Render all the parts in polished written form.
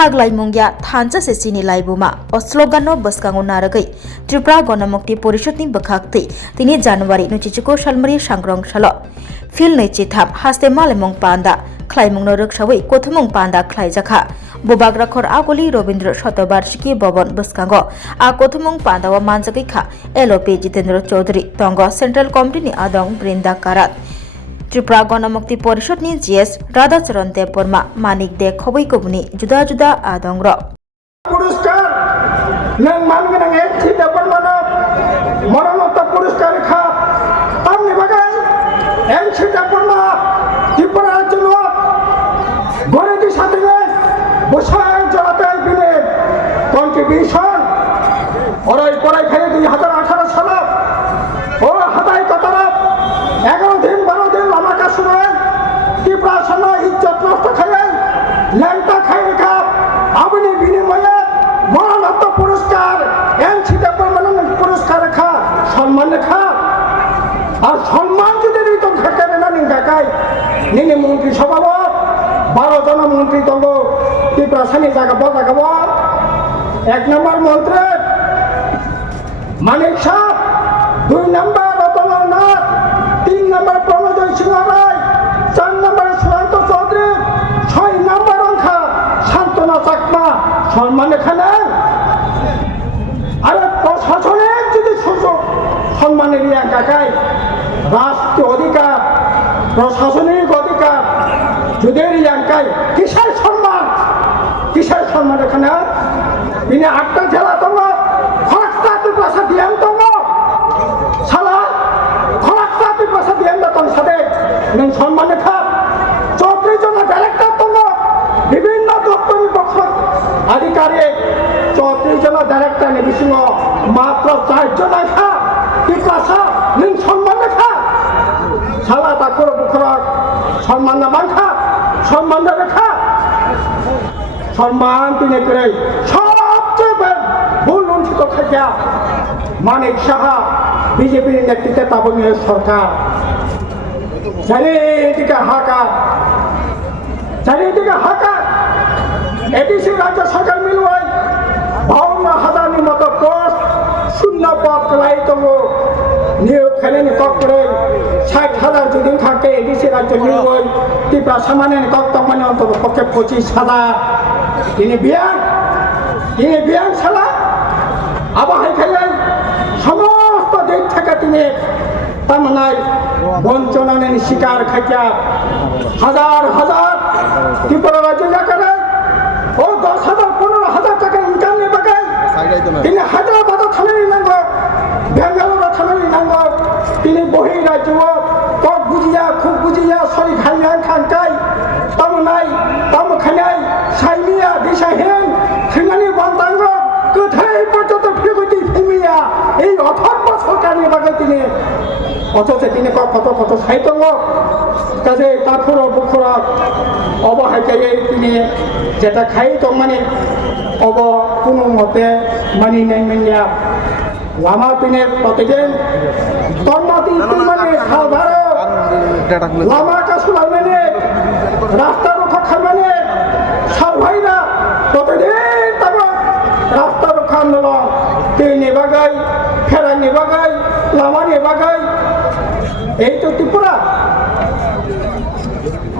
Thaglai mungya thancha se sini laibuma oslogano baskango naragai Tripura Ganamukti Porishadni bakhakti tini January nuchichuko shalmari sangrong shalo fil nei chitham haste malemong panda khlaimung no rukshawai kothumong panda khlaijakha Bobagra khor agoli Robindra Shatabarshiki Bhavan baskango a kothumong panda wa manjagai kha LOP Jitendra Chaudhary tongo Central Committee ni adong Brinda Karat Tripura Ganamukti Porishadni GS Radhacharan Dev Burma Manik De Khoboi Kobuni juda juda adongro পুরস্কার নং মানগনা NC দেবর মানো মরণোত্তর পুরস্কার খা তামনি বাগাই NC দেবর মা ত্রিপুরার জন্য গড়ে দি সাথে বসায় জড়াতে বিলে কন্ট্রিবিউশন ওরাই পড়াই খাই 2018 সালে ও হাতাই কতরা 11 দিন 12 দিন লামাকা শুরু ত্রিপুরা সময় ইজ্জত নষ্ট খাই ল্যাংটা খাই রেখা আপনি বিনিময়ে মরণোত্তর পুরস্কার এনসি দেবর মানো পুরস্কার রেখা সম্মান রেখা আর সম্মান যদি দিত থাকে না নিগাকাই নিনে মন্ত্রী সভা 12 জন মন্ত্রী দল ত্রিপুরা সানি জায়গা জাগাবো 1 নম্বর মন্ত্রী মানিক শাহ 2 নম্বর রতনলাল নাথ 3 নম্বর প্রণজয় সিংহ রায় 4 নম্বর সুশান্ত চৌধুরী 6 নম্বর অংখা শান্তনা চাকমা সম্মান এখানে আরে প্রশাসনের যদি সুযোগ সম্মানের কাকাই রাষ্ট্রীয় অধিকার প্রশাসনিক অধিকার যদি রিয়াঙ্কাই কিসের সম্মান এখানে তিনি 8টা জেলা তোমরা খরচটা পয়সা দিয়েন তোমরা সালা খরচটা পয়সা দিয়েন না তোর সাথে নং সম্মান রেখা 34 জন ডাইরেক্টর তোমরা বিভিন্ন দপ্তরি পক্ষ আধিকারিক 34 জন ডাইরেক্টর নিবিসিং মাত্র 4 জন লেখা কি পয়সা নং সম্মান রেখা সালা তাকর বুখরক সম্মান না মানখা সম্মান রেখা সম্মান তিনি করে সবচেয়ে ভুল লঞ্চিত খাইয়া মানিক সাহা বিজেপির নেতৃত্বে তাবনীয় সরকার চারিদিকে হাকার এডিসি রাজ্য সরকার মিলুয়াই 52,000 মতো পোস্ট শূন্য পদ কলাই তবু নিয়োগ খেলেন কক করে 60,000 যদি থাকে এডিসি রাজ্য মিলুয়াই ত্রিপুরা সামান্য কক তমানে অন্তত পক্ষে 25,000 তিনি বিয়ান সালা আবহাই খাইলেন সমস্ত দিক থেকে তিনি তামনায় বঞ্চনানের শিকার খাইয়া হাজার ত্রিপুরা রাজ্য জায়গায় ও 10,000 15,000 টাকা ইনকাম নিয়ে বাগায় তিনি হায়দ্রাবাদ থানায় নাঙ্গ বেঙ্গালুরু থানায় নাঙ্গ তিনি বহিরাজ্য কক খুব বুঝিয়া সরি খাইয়া খানকাই তামনাই তামখানাই সাইমিয়া দিশাহীন সিঙ্গানি বন্দাঙ্গ কোথায় পর্যন্ত ফিরগতি ফিমিয়া এই অথর্ব সরকার নিয়ে বাগায় তিনি অথচ তিনি কত সাহিত্য কাজে তাখর বুখরা অবহাইকাই তিনি যেটা খাই তো মানে কোনো মতে মানি নাই মিলিয়া লামা তিনি প্রতিদিন তন্মাতি মানে সাধারণ লামা কাছুলাই মানে রাস্তা রক্ষা খাই মানে সারভাইরা প্রতিদিন তারপর রাস্তা রক্ষা আন্দোলন তিনি নেবাগাই ফেরা নেবাগাই লামা নেবাগাই এই তো ত্রিপুরা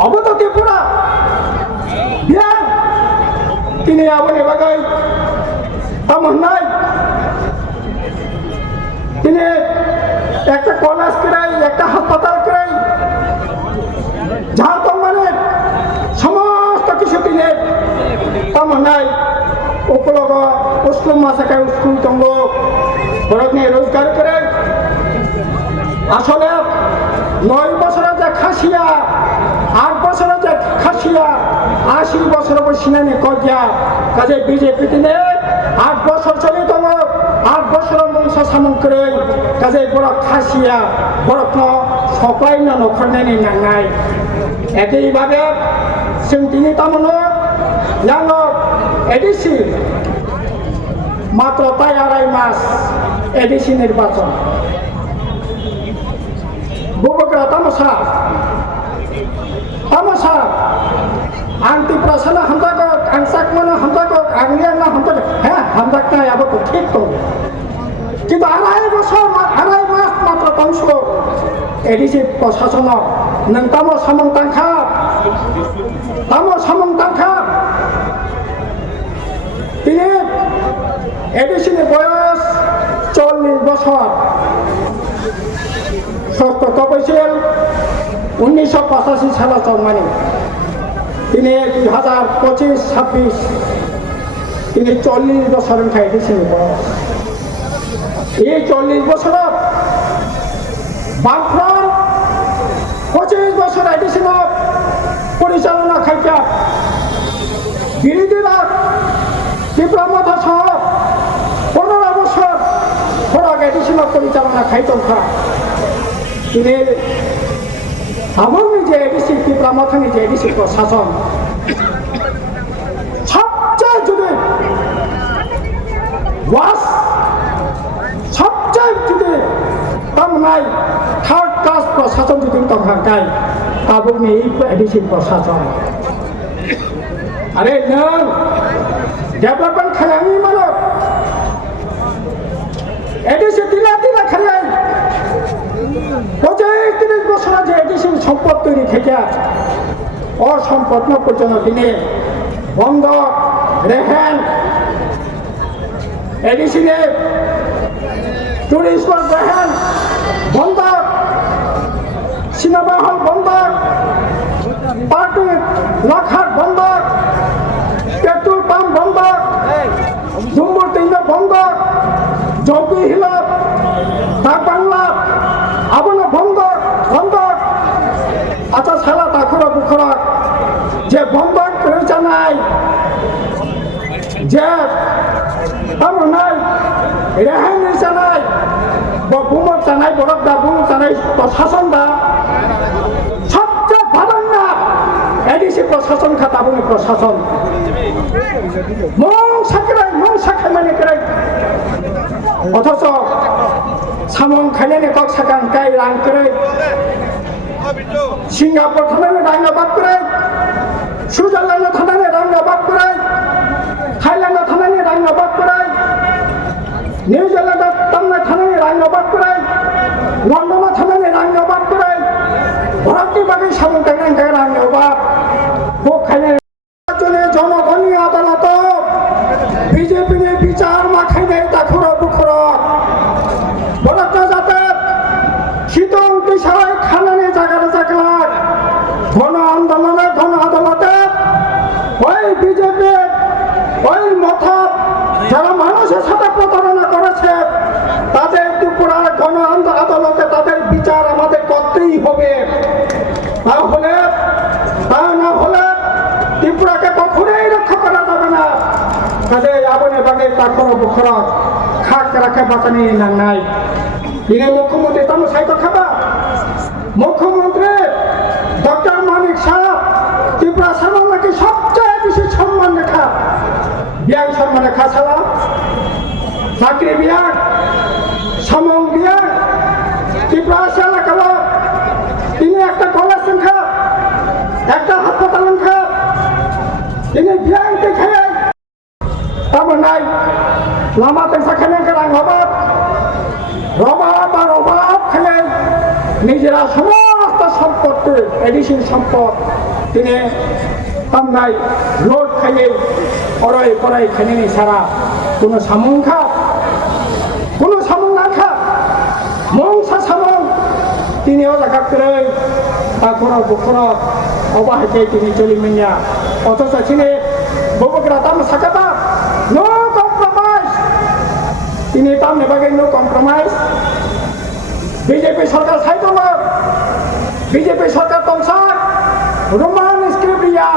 অবত ত্রিপুরা বিয়ান তিনি আবনে বাগাই তেমন নাই তিনি একটা কলেজ করাই একটা হাসপাতাল করাই ঝাড়খণ্ড মানে সমস্ত কিছু তিনি তেমন নাই উপলগ উস্কুল মাসাকায় উস্কুল তঙ্গ বরফ নিয়ে রোজগার করে আসলে 9 বছরের যে খাসিয়া 8 বছরের যে খাসিয়া 80 বছরের বসিনানি কজিয়া কাজে বিজেপি দিনে 8 বছর চলে তো 8 বছরের বংশ সামন করে কাজে বড় খাসিয়া বড় সবাই না নখরনানি নাঙ্গাই একইভাবে সিংটিনি তামনো জানো এডিসি মাত্র তাই 2.5 মাস এডিসি নির্বাচন Bukra tamasa anti prasana hanta হাংসাক মানে হামজাক আংলিয়ান না হামজাক হ্যাঁ হামজাক নাই আবার তো ঠিক তো কিন্তু আড়াই মাস মাত্র তংশ এডিসি প্রশাসন নং তামো সামং তাংখা তিনি এডিসির বয়স 40 বছর ষষ্ঠ তপশিল 1985 সালে জন্মানি তিনি 2025-26 তিনি 40 বছরের এডিসির বয়স এই 40 বছর বামফ্রন্ট 25 বছর এডিসি পরিচালনা খাইকা বিরোধীরা ত্রিপুরা মথা সহ 15 বছর খোরাক এডিসি পরিচালনা খাইতন খা তিনি আমার নিজে এডিসি ত্রিপুরা মথা নিজে এডিসি প্রশাসন সবচেয়ে যদি সবচেয়ে যদি তামনাই থার্ড ক্লাস প্রশাসন যদি তখাকাই তাবুক এই এডিসি প্রশাসন আরে নং ডেভেলপমেন্ট খায়ানি মানব এডিসি দিলা খায়াই 25-30 বছর যে এডিসি সম্পদ তৈরি থেকে অসম্পদ পর্যন্ত তিনি বন্ধ রেহেন এডিসি টুরিস্ট রেহেন বন্ধ সিনেমা হল বন্ধ পার্টি লাখাট বন্ধ পেট্রোল পাম্প বন্ধ জুম্বুর তিনটা বন্ধ জৌকি হিলাপ ডাক বাংলা আবনা বন্ধ আচ্ছা সালা তাখরা বুখরা যে বন্ধ রয়েছে নাই যে নাই রেহাই রয়েছে নাই বুমক জানাই বরফ দা বুমক জানাই প্রশাসন দা সবচেয়ে ভালো না এডিসি প্রশাসন খাতা বুনি প্রশাসন মং সাখাই মানে করে অথচ সামং খাইলে কক সাকাং কাই রাং করে সিঙ্গাপুর থানায় রাঙ্গাবাদ করে সুইজারল্যান্ড থানায় রাঙ্গাবাদ করে থাইল্যান্ড থানায় রাঙ্গাবাদ করে নিউজিল্যান্ড থানায় রাঙ্গাবাদ করে লন্ডন থানায় রাঙ্গাবাদ করে ভারতীয় বাকি সামং কাইলে রাঙ্গাবাদ বুক খাইলে জনগণীয় আদালত বিজেপি বিচার মাখাই নেই তাখুরা বুখরা বলাটা যাতে শীতল দিশায় খানানে জায়গাটা জাগলাক ঘন আদালতে ওই বিজেপি ওই মথা যারা মানুষের সাথে প্রতারণা করেছে তাদের ত্রিপুরার ঘন আদালতে তাদের বিচার আমাদের করতেই হবে তা না হলে ত্রিপুরাকে কখনোই রক্ষা করা যাবে না কাজে আবনে বাগে তাখরা বুখরা খাক রাখে বাঁচানি নাই তিনি মুখ্যমন্ত্রী তাম সাহিত্য খাবা মুখ্যমন্ত্রী ডক্টর মানিক সাহেব ত্রিপুরা সরকার নাকি সবচেয়ে বেশি সম্মান রেখা বিয়াং সম্মান রেখা ছাড়া চাকরি বিয়াং সমং বিয়াং ত্রিপুরা এলাকা তিনি একটা কলেজ সংখ্যা একটা হাসপাতাল সংখ্যা তিনি বিয়াং দেখায় তারপর নাই লামাতে সাখানে রাঙ্গাবাদ অভাব খেলে নিজেরা সমস্ত সম্পত্তি এডিসি সম্পদ তিনি তামনাই রোড খাইয়ে পড়াই খাইনি ছাড়া কোনো সামং না খা মংসা সামং তিনিও দেখা করে তারপর বুখরা অবাহিতে তিনি চলি মিয়া অথচ তিনি ববকরা তাম সাকাতা নো কম্প্রোমাইজ তিনি তাম নেবাগে নো কম্প্রোমাইজ বিজেপি সরকার সাইতমা বিজেপি সরকার তংসাক রোমান স্ক্রিপ্ট ইয়া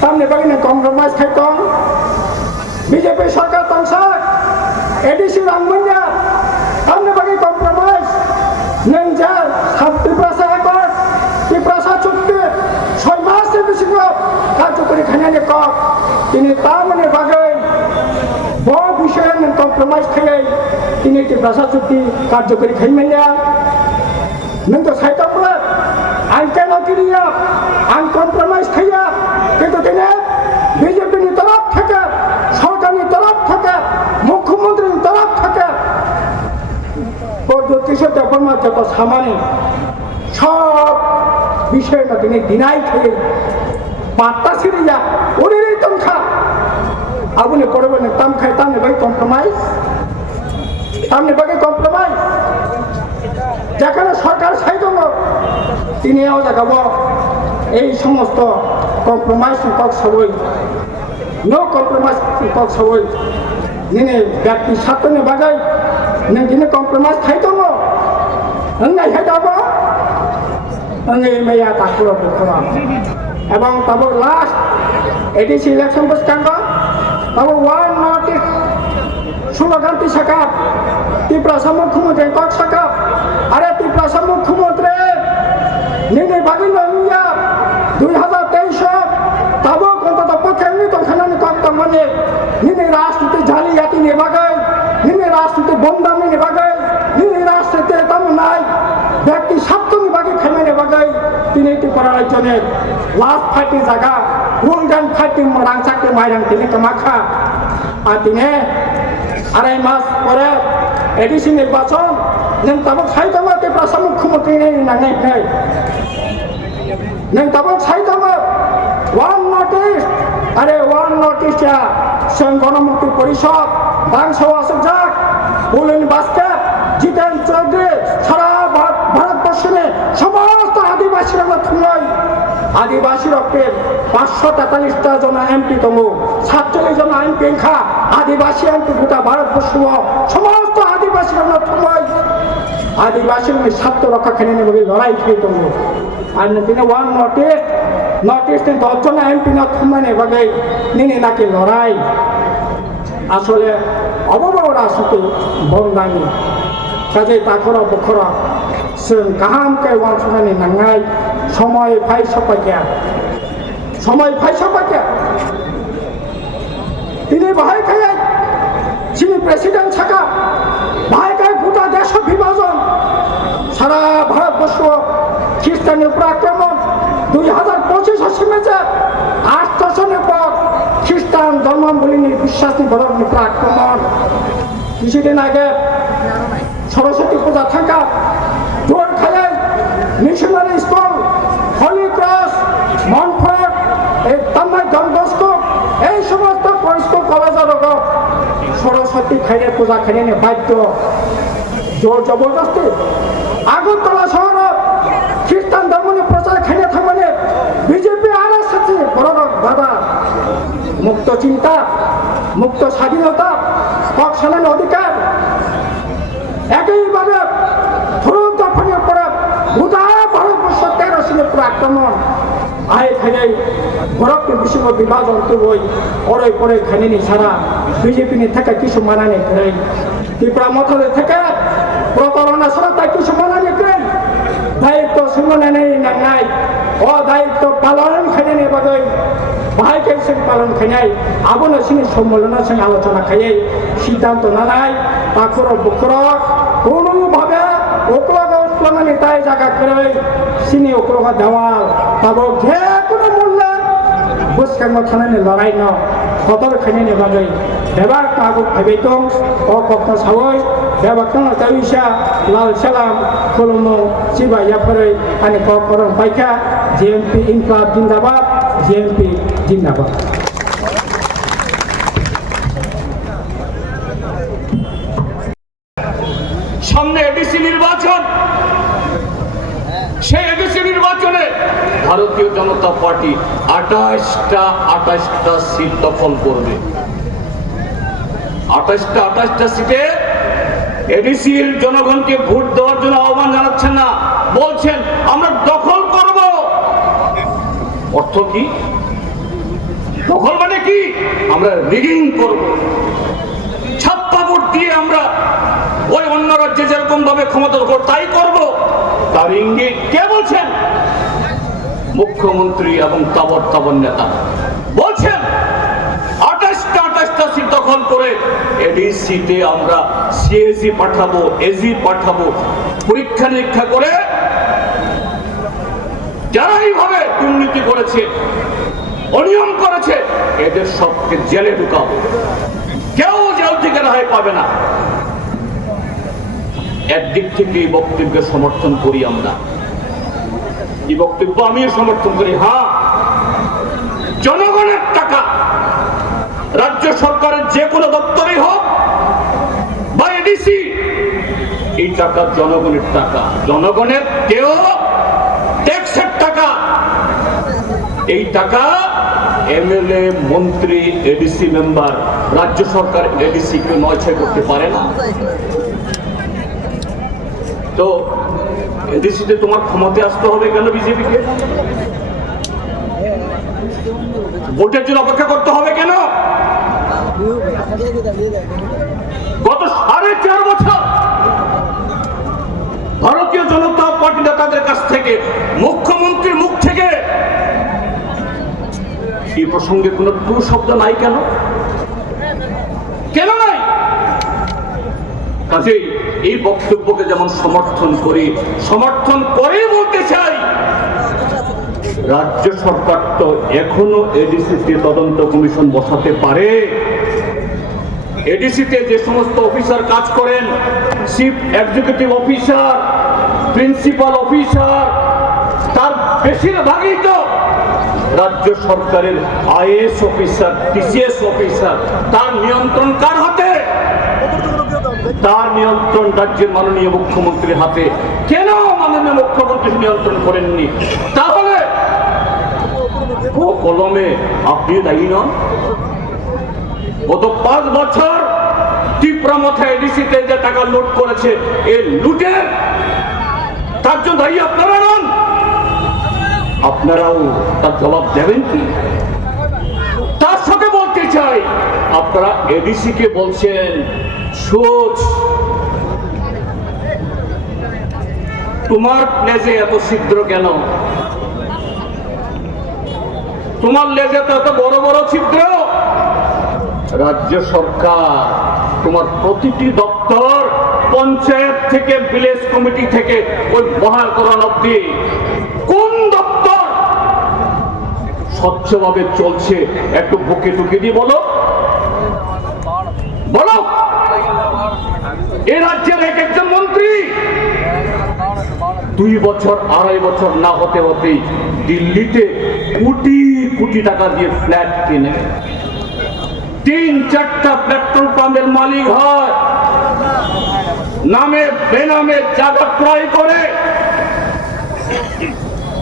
তাম নেবাগে নো কম্প্রোমাইজ খাইতং বিজেপি সরকার তংসাক এডিসি রাংমনিয়া তাম নেবাগে কম্প্রোমাইজ নংজা ত্রিপুরা একর ত্রিপুরা চুক্তি 6 মাসের বেশি কার্যকরী খানানে কক তিনি তামনে বাগে বহু বিষয়ে কম্প্রোমাইজ খেয়ে তিনি একটি ভাষা চুক্তি কার্যকরী খাইমাইয়া নং তো সাইতপুর আইন কেন কিনিয়া আইন কম্প্রোমাইজ খাইয়া কিন্তু তিনি থামানি সব বিষয়টা তিনি দিনাই খেয়ে পাত্তা ছিঁড়ে যা ওদের তংখা আপনি করবেন তাম খাই তামনে বাকি কম্প্রোমাইজ যেখানে সরকার সাইতম তিনিও দেখাব এই সমস্ত কম্প্রোমাইজ কক সবই নো কম্প্রোমাইজ কক সবই নিনে ব্যক্তি স্বার্থনে বাগাই দিনে কম্প্রোমাইজ খাইতম নাই খাইতাব মেয়া তাকুর এবং তবে লাস্ট এডিসি ইলেকশন বসকাঙ্গ তবে ওয়ান নট সুলগান্তি শাখা ত্রিপুরা মুখ্যমন্ত্রী কক শাখা আরে ত্রিপুরা মুখ্যমন্ত্রী নিনে বাগিন 2023 তবে অন্তত পক্ষে তখন কক মানে নিনে রাষ্ট্রতে জালিয়াতি নেবাগাই নিনে রাষ্ট্রতে বন্দামি নেবাগাই নিনে রাষ্ট্রতে তেমন নাই ব্যক্তি স্বার্থ নিবাগে খেমে নেবাগাই তিনি এটি করার জন্য লাস্ট ফাইটি জায়গা গোল্ডেন ফাইটি রাংচাকে মাইরাং তিনি মাখা আর তিনি আড়াই মাস পরে এডিসি নির্বাচন যেন তাবক সাইতামা ত্রিপুরা মুখ্যমন্ত্রী নেই তাবক সাইতামা ওয়ান নোটিশ আরে ওয়ান নোটিশ স্বয়ং গণমুক্তি পরিষদ বাংশো আসক যাক বুলিন বাস্কেট জিতেন চৌধুরী সারা ভারতবর্ষে সমস্ত আদিবাসীরা থুলাই আদিবাসী রক্তের 543টা জন এমপি তমু 47 জন এমপি খা আদিবাসী এমপি গোটা ভারতবর্ষ সমস্ত আদিবাসীরা থুলাই আদিবাসীর স্বার্থ রক্ষা খেলে নেবে লড়াই খেয়ে তমু আর তিনি ওয়ান নোটিশ 10 জন এমপি না থুমাই নেবে নিনে নাকি লড়াই আসলে অববাবরা আসতে বন্দানি কাজে তাখরা বখরা जों गाहामखाय वानसनानै नांनाय समय फाय सफायया दिनै बाहायखाय जोंनि प्रेसिडेन्ट साखा बाहायखाय गोटा देश विभाजन सारा भारतबर्ष ख्रिस्टाननि উপর আক্রমণ 2025 আসিমেছে 800 পর খ্রিস্টান ধর্মাবলম্বী বিশ্বাসী বরফের উপর আক্রমণ কিছুদিন আগে সরস্বতী পূজা থাকা জোর খায় মিশনারি স্কুল হলি ক্রস মনফোর্ট এই তামাই ডনবস্ক এই সমস্ত স্কুল কলেজের সরস্বতী খাইয়ে পূজা খাইয়ে বাধ্য জোর জবরদস্তি আগরতলা শহর খ্রিস্টান ধর্মনি প্রচার খাইয়ে থাকবে বিজেপি আর এসেছে বড় দাদা মুক্ত চিন্তা মুক্ত স্বাধীনতা হক সালান অধিকার একইভাবে ধরুন দফনের পরে গোটা ভারতবর্ষ 13 উপর আক্রমণ আয় খাই ভারতকে বিশ্ব বিভাজন তুই পরে পরে খাইনি সারা বিজেপি থেকে কিছু মানানি খাই ত্রিপুরা মথালে থেকে প্রতারণা ছাড়া তাই কিছু মানানি খাই দায়িত্ব শুনে নেই নাই অদায়িত্ব পালন খাইয়ে নেবে বাহাইকে পালন খাই আবনো সিনি সম্মেলনের সঙ্গে আলোচনা খাই সিদ্ধান্ত না নাই তাখর বকর কোনোভাবে ওকলগ উৎপ্লবনী তাই জায়গা করে সিনি ওকলগ দেওয়াল তাবো যে কোনো মূল্যে বুসকাঙ্গ থানানি লড়াই ন সদর খাইনি নেবাগৈ দেবার কাগজ ভাবিতং ও কখন সাবই দেবাকং তাইসা লাল সালাম খুলুমু সিবা ইয়াফাरै আনি করম পাইকা জিএমপি ইনকলাব জিন্দাবাদ জিএমপি জিন্দাবাদ সামনে এডিসি নির্বাচন সেই এডিসি নির্বাচনে ভারতীয় জনতা পার্টি 28টা সিট দখল করবে 28টা সিটে এডিসির জনগণকে ভোট দেওয়ার জন্য আহ্বান জানাচ্ছেন না বলছেন আমরা দখল করব অর্থ কি দখল মানে কি আমরা রিগিং করব ছাপ্পা ভোট দিয়ে আমরা ওই অন্য রাজ্যে যেরকম ভাবে ক্ষমতা দখল তাই করব তার ইঙ্গিত কে বলছেন মুখ্যমন্ত্রী এবং তাবর নেতা বলছেন 28টা সিট দখল করে এডিসিতে আমরা সিএসি পাঠাবো এজি পাঠাবো পরীক্ষা নিরীক্ষা করে যারা এইভাবে দুর্নীতি করেছে অনিয়ম করেছে এদের সবকে জেলে ঢুকাবো কেউ জেল থেকে রেহাই পাবে না একদিক থেকে এই বক্তব্যের সমর্থন করি আমরা, এই বক্তব্য আমিও সমর্থন করি। হ্যাঁ, জনগণের টাকা রাজ্য সরকারের যে কোনো দপ্তরে হোক বা এডিসি, এই টাকা জনগণের টাকা, জনগণের দেয় ট্যাক্সের টাকা। এই টাকা এমএলএ, মন্ত্রী, এডিসি মেম্বার, রাজ্য সরকার এডিসি কেউ নয়ছয় করতে পারে না। তো এডিসিতে তোমার ক্ষমতায় আসতে হবে কেন? বিজেপিকে ভোটের জন্য অপেক্ষা করতে হবে কেন? গত 4.5 বছর ভারতীয় জনতা পার্টি নেতাদের কাছ থেকে, মুখ্যমন্ত্রীর মুখ থেকে এই প্রসঙ্গে কোন টু শব্দ নাই কেন? কেন নাই? কাজেই এই বক্তব্যকে যেমন সমর্থন করেই বলতে চাই, রাজ্য সরকার তো এখনো এডিসিতে তদন্ত কমিশন বসাতে পারে। এডিসিতে যে সমস্ত অফিসার কাজ করেন, chief executive officer, principal officer, তার বেশিরভাগই তো রাজ্য সরকারের আইএএস অফিসার, টিসিএস অফিসার। তার নিয়ন্ত্রণ কার হাতে? তার নিয়ন্ত্রণ রাজ্যের মাননীয় মুখ্যমন্ত্রীর হাতে। কেন মাননীয় মুখ্যমন্ত্রী নিয়ন্ত্রণ করেননি? তাহলে ও কলমে আপনি দায়ী নন? গত 5 বছর ত্রিপুরা মাথায় এডিসিতে যে টাকা লুট করেছে, এই লুটের তার জন্য দায়ী আপনারা নন? আপনারাও তার জবাব দেবেন কি? তার সাথে বলতে চাই, আপনারা এডিসি কে বলছেন সুচ, তোমার লেজে এত ছিদ্র কেন? তোমার লেজে তো এত বড় বড় ছিদ্র। রাজ্য সরকার তোমার প্রতিটি দপ্তর, পঞ্চায়েত থেকে ভিলেজ কমিটি থেকে ওই বহালকরণ অব্দি কোন দপ্তর স্বচ্ছভাবে চলছে? একটু বুকে টুকে দিয়ে বলো, বলো। এ রাজ্যের এক একজন মন্ত্রী 2 বছর 2.5 বছর না হতে হতেই দিল্লিতে কোটি কোটি টাকা দিয়ে ফ্ল্যাট কিনে 3-4টা পেট্রোল পাম্পের মালিক হয়, নামে বেনামে জায়গা ক্রয় করে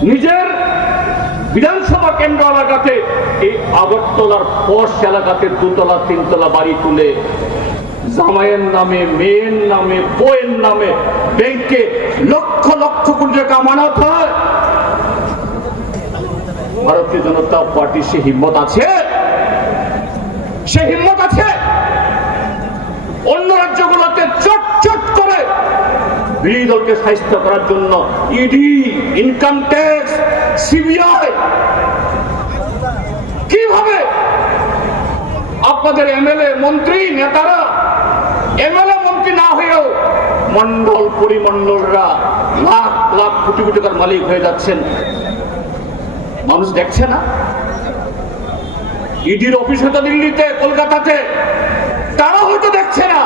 নিজের বিধানসভা কেন্দ্র এলাকাতে, এই আগরতলার পশ এলাকাতে 2তলা 3তলা বাড়ি তুলে জামাইয়ের নামে, মেয়ের নামে, বউয়ের নামে ব্যাংকে লক্ষ লক্ষ কোটি টাকা আমানত হয়। ভারতীয় জনতা পার্টি সে হিম্মত আছে? সে হিম্মত আছে অন্য রাজ্যগুলোতে চট চট করে বিরোধী দলকে সাহায্য করার জন্য ইডি, ইনকাম ট্যাক্স, সিবিআই? কিভাবে আপনাদের এমএলএ, মন্ত্রী, নেতারা, এমএলএ মন্ত্রী না হয়েও মন্ডল পরিমন্ডলরা লাখ লাখ কোটি কোটি টাকার মালিক হয়ে যাচ্ছেন? মানুষ দেখছে না? ইডির অফিস হতো দিল্লিতে, কলকাতাতে, তারা হয়তো দেখছে না,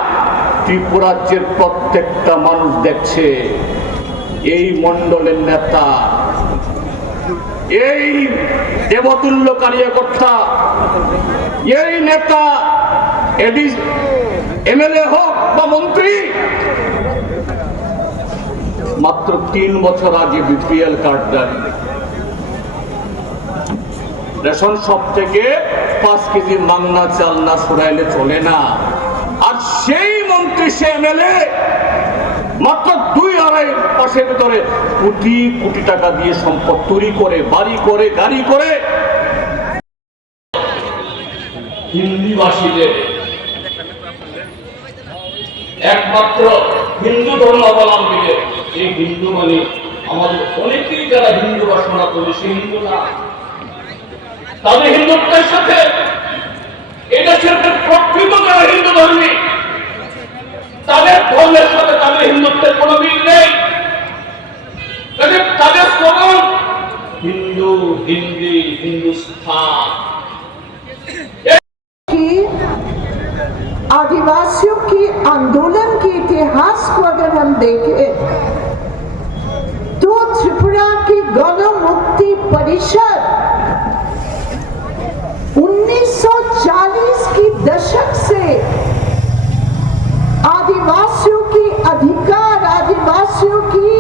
ত্রিপুরা রাজ্যের প্রত্যেকটা মানুষ দেখছে। এই মন্ডলের নেতা, এই দেবতুল্য কার্যকর্তা, এই নেতা, এমএলএ হোক বা মন্ত্রী, মাত্র 3 বছর আগে বিপিএল কার্ডদারি, রেশন শপ থেকে 5 কেজি মাংনা চাল না সরাইলে চলে না। আর সেই মন্ত্রী, সে এমএলএ মাত্র 2-2.5 মাসের ভিতরে কোটি কোটি টাকা দিয়ে সম্পদ তৈরি করে, বাড়ি করে, গাড়ি করে হিন্দিভাষীদের, একমাত্র হিন্দু ধর্মাবলম্বীদের। এই হিন্দু মানে আমাদের অনেকেই যারা হিন্দু বাসনা করে, সে হিন্দু না। তাদের হিন্দুত্বের সাথে এদেশের প্রকৃত যারা হিন্দু ধর্মী, তাদের ধর্মের সাথে তাদের হিন্দুত্বের কোনো মিল নেই। তাদের স্লোগান হিন্দু, হিন্দি, हिंदुस्तान। आदिवासियों की आंदोलन की थी इतिहास को अगर हम देखें तो त्रिपुरा की गण मुक्ति परिषद 1940 की दशक से आदिवासियों की अधिकार, आदिवासियों की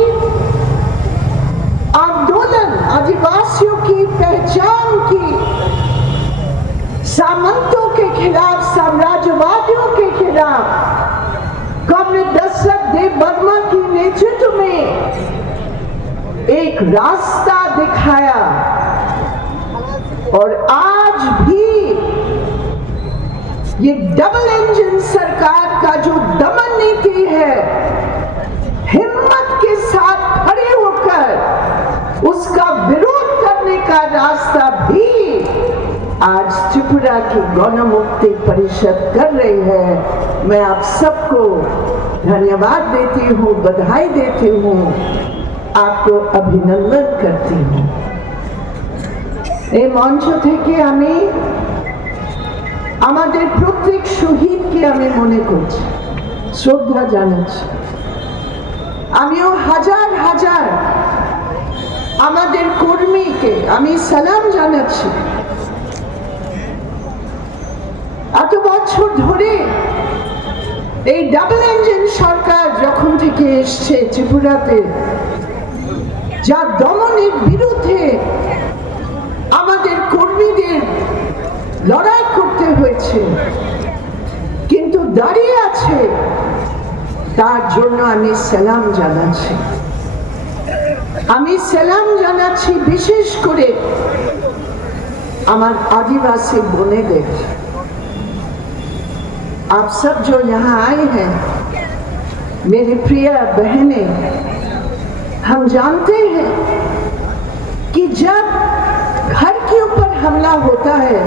आंदोलन, आदिवासियों की पहचान की, सामंतों के खिलाफ, साम्राज्यवादियों के खिलाफ कॉमरेड दशरथ देववर्मा की नेतृत्व में एक रास्ता दिखाया। और आज भी ये डबल इंजन सरकार का जो दमन नीति है, हिम्मत के साथ खड़े होकर उसका विरोध करने का रास्ता भी आज त्रिपुरा की गण मुक्ति परिषद कर रही है। मैं आप सबको धन्यवाद देती हूँ, बधाई देती हूँ, आपको अभिनंदन करती हूँ। এই মঞ্চ থেকে আমি আমাদের প্রত্যেক শহীদকে আমি মনে করছি, শ্রদ্ধা জানাচ্ছি। আমিও হাজার হাজার আমাদের কর্মীকে আমি সালাম জানাচ্ছি। এত বছর ধরে এই ডাবল ইঞ্জিন সরকার যখন থেকে এসছে ত্রিপুরাতে, যা দমনের বিরুদ্ধে আমাদের কর্মীদের লড়াই করতে হয়েছে, কিন্তু দাঁড়িয়ে আছে, তার জন্য আমি সালাম জানাচ্ছি। আমি সালাম জানাচ্ছি বিশেষ করে আমার आदिवासी বোনেদের। आप सब जो यहाँ आए हैं, मेरी प्रिय बहनें, हम जानते हैं कि जब घर के ऊपर हमला होता है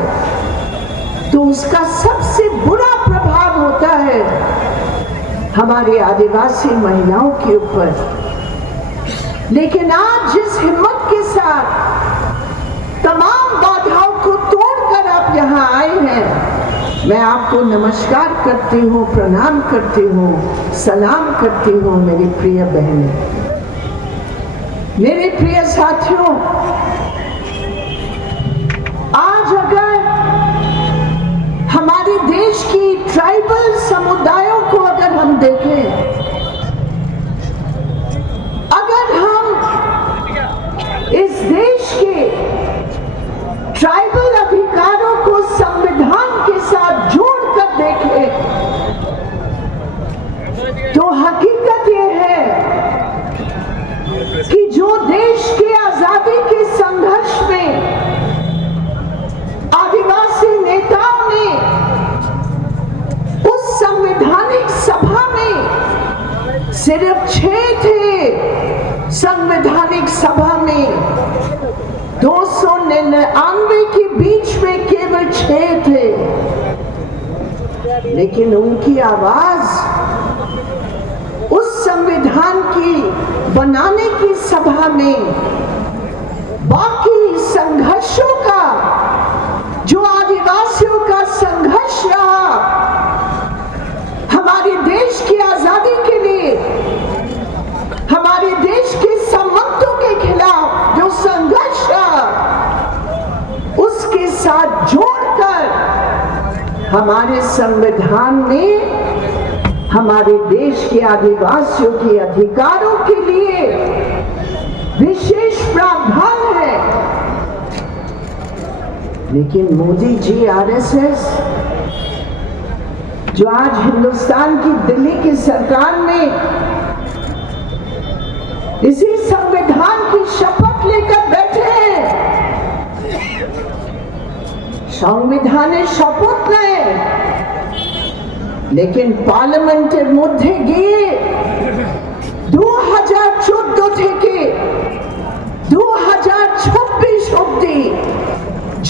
तो उसका सबसे बुरा प्रभाव होता है हमारे आदिवासी महिलाओं के ऊपर। लेकिन आज जिस हिम्मत के साथ तमाम बाधाओं को तोड़कर आप यहाँ आए हैं, मैं आपको नमस्कार करती हूँ, प्रणाम करती हूँ, सलाम करती हूँ मेरी प्रिय बहनें। मेरे प्रिय साथियों, आज अगर हमारे देश की ट्राइबल समुदायों को अगर हम देखें, अगर हम इस देश के ट्राइबल अधिकारों को संविधान के साथ जोड़कर देखें, तो हकीकत ये है कि जो देश के आजादी के संघर्ष में आदिवासी नेताओं ने उस संवैधानिक सभा में सिर्फ 6 थे, संवैधानिक सभा में 299 के बीच में केवल 6 थे, लेकिन उनकी आवाज उस संविधान की बनाने की सभा में बाकी संघर्षों का, जो आदिवासियों का संघर्ष रहा हमारे देश की आजादी के लिए, हमारे देश के सामंतों के खिलाफ जो संघर्ष रहा, उसके साथ जोड़कर हमारे संविधान में हमारे देश के आदिवासियों के अधिकारों के लिए विशेष प्रावधान है। लेकिन मोदी जी, आरएसएस, जो आज हिंदुस्तान की दिल्ली की सरकार में इसी संविधान की शपथ लेकर बैठे हैं, संविधाনের শপথ নেয়, लेकिन पार्लियामेंटेর মধ্যে গিয়ে 2014 থেকে 2026 অবধি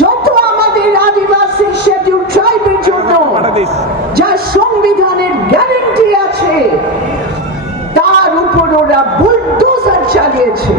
যত আমাদের আদিবাসী শিডিউল ট্রাইবের জন্য যা সংবিধানের গ্যারান্টি আছে, তার উপর ওরা বুলডোজার চালিয়েছে।